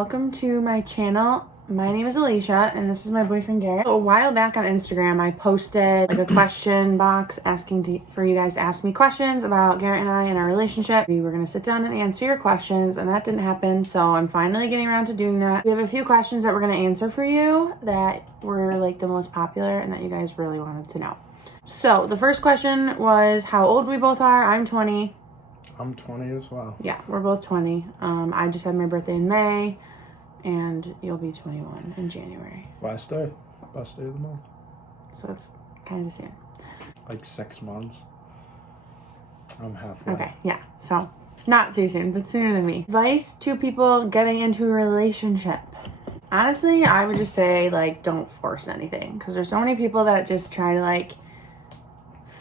welcome to my channel. My name is Alicia and this is my boyfriend Garrett. A while back on Instagram, I posted like a question box asking for you guys to ask me questions about Garrett and I and our relationship. We were gonna sit down and answer your questions and that didn't happen, so I'm finally getting around to doing that. We have a few questions that we're gonna answer for you that were like the most popular and that you guys really wanted to know. So the first question was how old we both are. I'm 20. I'm 20 as well. Yeah, we're both 20. I just had my birthday in May, and you'll be 21 in January. Last day of the month. So it's kind of soon. Like 6 months. I'm halfway. Okay, yeah. So not too soon, but sooner than me. Advice to people getting into a relationship. Honestly, I would just say like don't force anything, because there's so many people that just try to like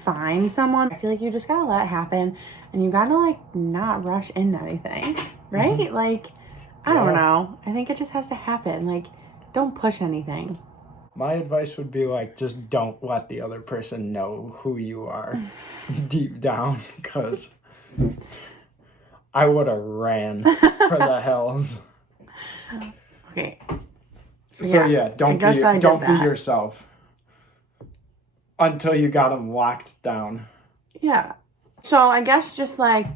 find someone. I feel like you just gotta let it happen. And you gotta like not rush into anything, right? Mm-hmm. Like, I don't know. I think it just has to happen. Like, don't push anything. My advice would be like, just don't let the other person know who you are deep down, because I would have ran for the hills. Okay. So yeah, don't be yourself until you got them locked down. Yeah. So I guess just like,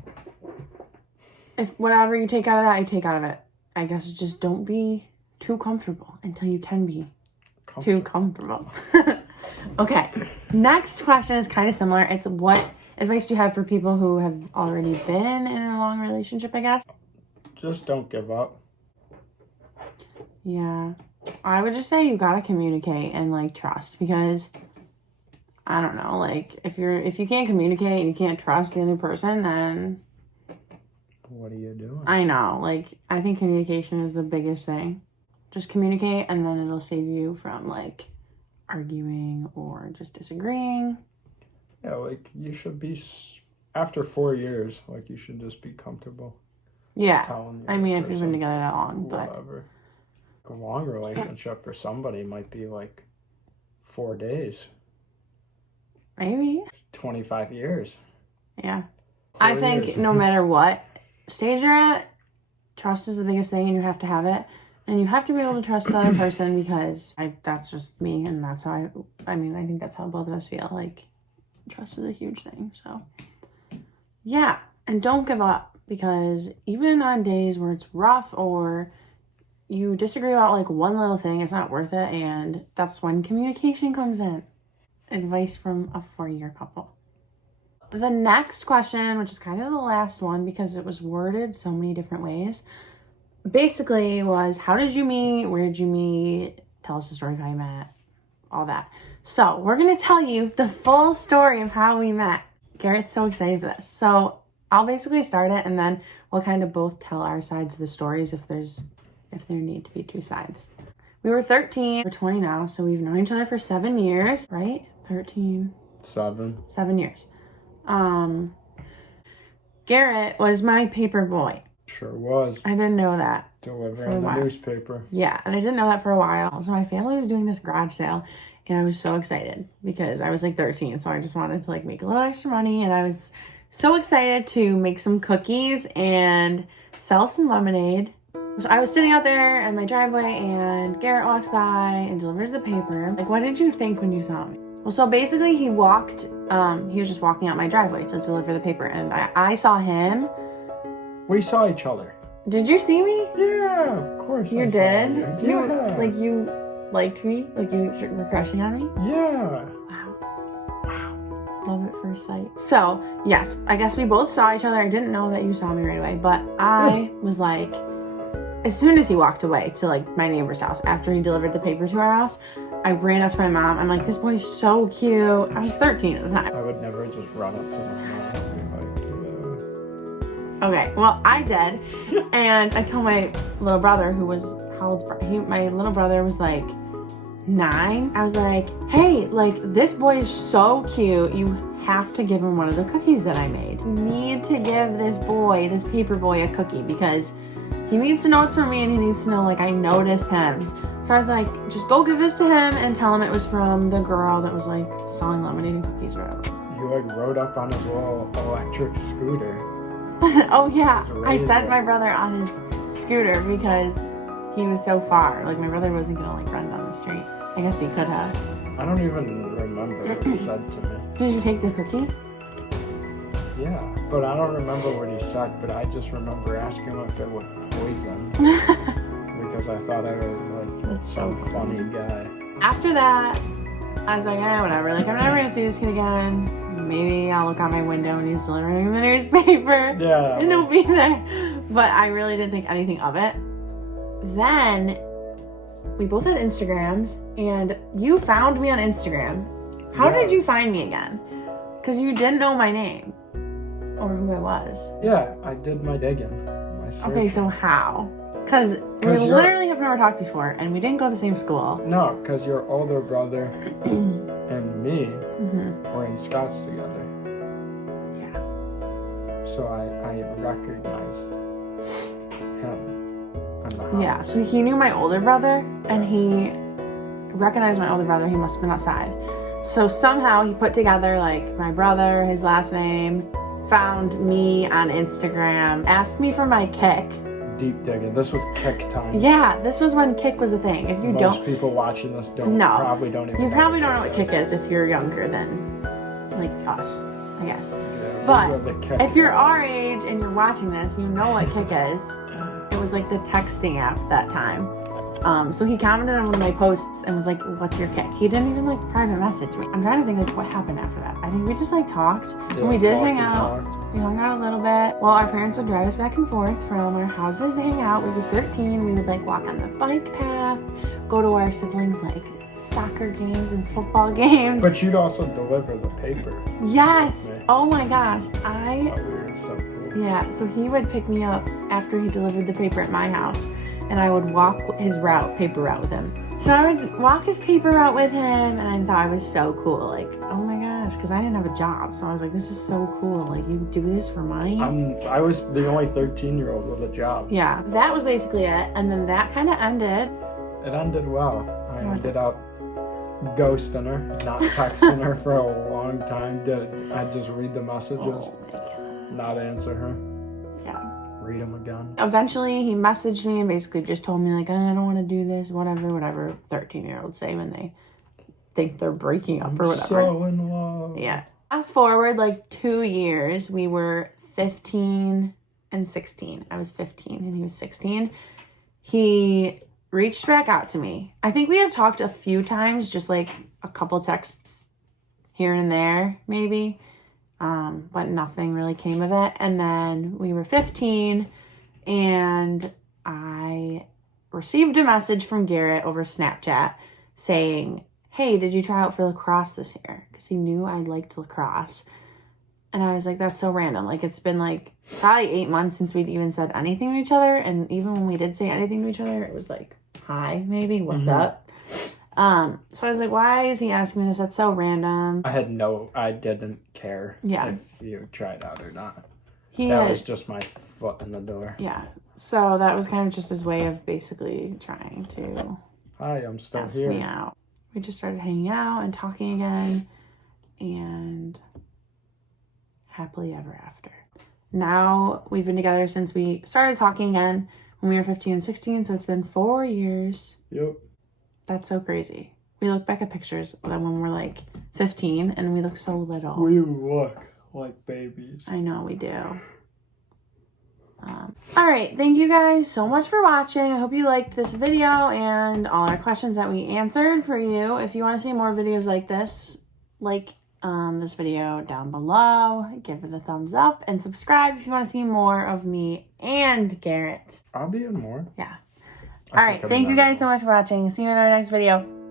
if whatever you take out of that, you take out of it. I guess just don't be too comfortable until you can be too comfortable. Okay. Next question is kind of similar. It's what advice do you have for people who have already been in a long relationship, I guess? Just don't give up. Yeah. I would just say you gotta communicate and like trust, because I don't know, like if you can't communicate and you can't trust the other person, then what are you doing? I know, like I think communication is the biggest thing. Just communicate and then it'll save you from like arguing or just disagreeing. Yeah, like you should be, after 4 years, like you should just be comfortable. Yeah. I mean, if you've been together that long, but whatever. A long relationship for somebody might be like 4 days. Maybe 25 years. Yeah. I think no matter what stage you're at, trust is the biggest thing and you have to have it. And you have to be able to trust the other person, because that's just me and that's how I think that's how both of us feel. Like trust is a huge thing. So yeah. And don't give up, because even on days where it's rough or you disagree about like one little thing, it's not worth it. And that's when communication comes in. Advice from a 4-year couple. The next question, which is kind of the last one because it was worded so many different ways, basically was, how did you meet? Where did you meet? Tell us the story of how you met. All that. So we're going to tell you the full story of how we met. Garrett's so excited for this. So I'll basically start it and then we'll kind of both tell our sides of the stories if there need to be two sides. We were 13. We're 20 now, so we've known each other for 7 years, right? 13. 7 years. Garrett was my paper boy. Sure was. I didn't know that. Delivering the newspaper. Yeah, and I didn't know that for a while. So my family was doing this garage sale and I was so excited because I was like 13. So I just wanted to like make a little extra money, and I was so excited to make some cookies and sell some lemonade. So I was sitting out there in my driveway and Garrett walks by and delivers the paper. Like, what did you think when you saw me? Well, so basically he was just walking out my driveway to deliver the paper, and I saw him. We saw each other. Did you see me? Yeah, of course. You did? Yeah. You liked me? Like you were crushing on me? Yeah. Wow. Love at first sight. So, yes, I guess we both saw each other. I didn't know that you saw me right away, but I was like, as soon as he walked away to like my neighbor's house, after he delivered the paper to our house, I ran up to my mom. I'm like, this boy's so cute. I was 13 at the time. I would never just run up to my mom and be like, Okay, well, I did. And I told my little brother, who was, how old's my little brother was like 9. I was like, hey, like this boy is so cute. You have to give him one of the cookies that I made. You need to give this paper boy a cookie, because he needs to know it's from me and he needs to know like I noticed him. So I was like, just go give this to him and tell him it was from the girl that was like selling lemonade and cookies or whatever. You like rode up on his little electric scooter. Oh yeah, I sent my brother on his scooter because he was so far. Like, my brother wasn't gonna, like, run down the street. I guess he could have. I don't even remember what he said to me. Did you take the cookie? Yeah, but I don't remember what he said, but I just remember asking him if it was poison. Because I thought I was, like, That's some so funny guy. After that, I was like, whatever. Like, I'm never gonna see this kid again. Maybe I'll look out my window and he's delivering the newspaper. Yeah. And he'll be there. But I really didn't think anything of it. Then, we both had Instagrams, and you found me on Instagram. How did you find me again? Because you didn't know my name. Or who I was. Yeah, I did my digging. My search. Okay, so how? Because we literally have never talked before, and we didn't go to the same school. No, because your older brother and me were in Scouts together. Yeah. So I recognized him. On the house. Yeah, so he knew my older brother, and he recognized my older brother. He must have been outside. So somehow he put together, like, my brother, his last name, found me on Instagram, asked me for my kick. Deep digging. This was kick time. Yeah, this was when kick was a thing. If you Most people watching this probably don't even you know probably don't know what kick is if you're younger than, like, us, I guess. Yeah, But if you're our age and you're watching this, you know what kick is. It was like the texting app that time. So he commented on one of my posts and was like, what's your kick? He didn't even, like, private message me. I'm trying to think, like, what happened after that. I think we just, like, talked. And we did hang out. We hung out a little bit. Well, our parents would drive us back and forth from our houses to hang out. We were 13. We would, like, walk on the bike path, go to our siblings', like, soccer games and football games. But you'd also deliver the paper. Yes. Oh my gosh. We were so cool. Yeah, so he would pick me up after he delivered the paper at my house, and I would walk his paper route with him. So I would walk his paper route with him, and I thought I was so cool. Like, oh my gosh, because I didn't have a job. So I was like, this is so cool. Like, you do this for money? I was the only 13-year-old with a job. Yeah, that was basically it. And then that kind of ended. It ended well. I ended up ghosting her, not texting her for a long time. I just read the messages, Oh my gosh. not answer her, Yeah. read them again. Eventually, he messaged me and basically just told me, like, I don't want to do this, whatever 13-year-olds say when they think they're breaking up or whatever. So in love. Yeah. Fast forward, like, 2 years, we were 15 and 16. I was 15 and he was 16. He reached back out to me. I think we have talked a few times, just, like, a couple texts here and there, maybe. But nothing really came of it. And then we were 15, and I received a message from Garrett over Snapchat saying, hey, did you try out for lacrosse this year? Because he knew I liked lacrosse. And I was like, that's so random. Like, it's been, like, probably 8 months since we'd even said anything to each other. And even when we did say anything to each other, it was like, hi, maybe, what's up? So I was like, why is he asking me this? That's so random. I didn't care if you tried out or not. That was just my foot in the door. Yeah. So that was kind of just his way of basically trying to Hi, I'm still ask here. me out. We just started hanging out and talking again, and happily ever after. Now we've been together since we started talking again when we were 15 and 16, so it's been 4 years. Yep. That's so crazy. We look back at pictures of when we're like 15 and we look so little. We look like babies. I know we do. All right, thank you guys so much for watching. I hope you liked this video and all our questions that we answered for you. If you want to see more videos like this, like this video down below, give it a thumbs up, and subscribe if you want to see more of me and Garrett. I'll be in more. Yeah. All right, thank you guys so much for watching. See you in our next video.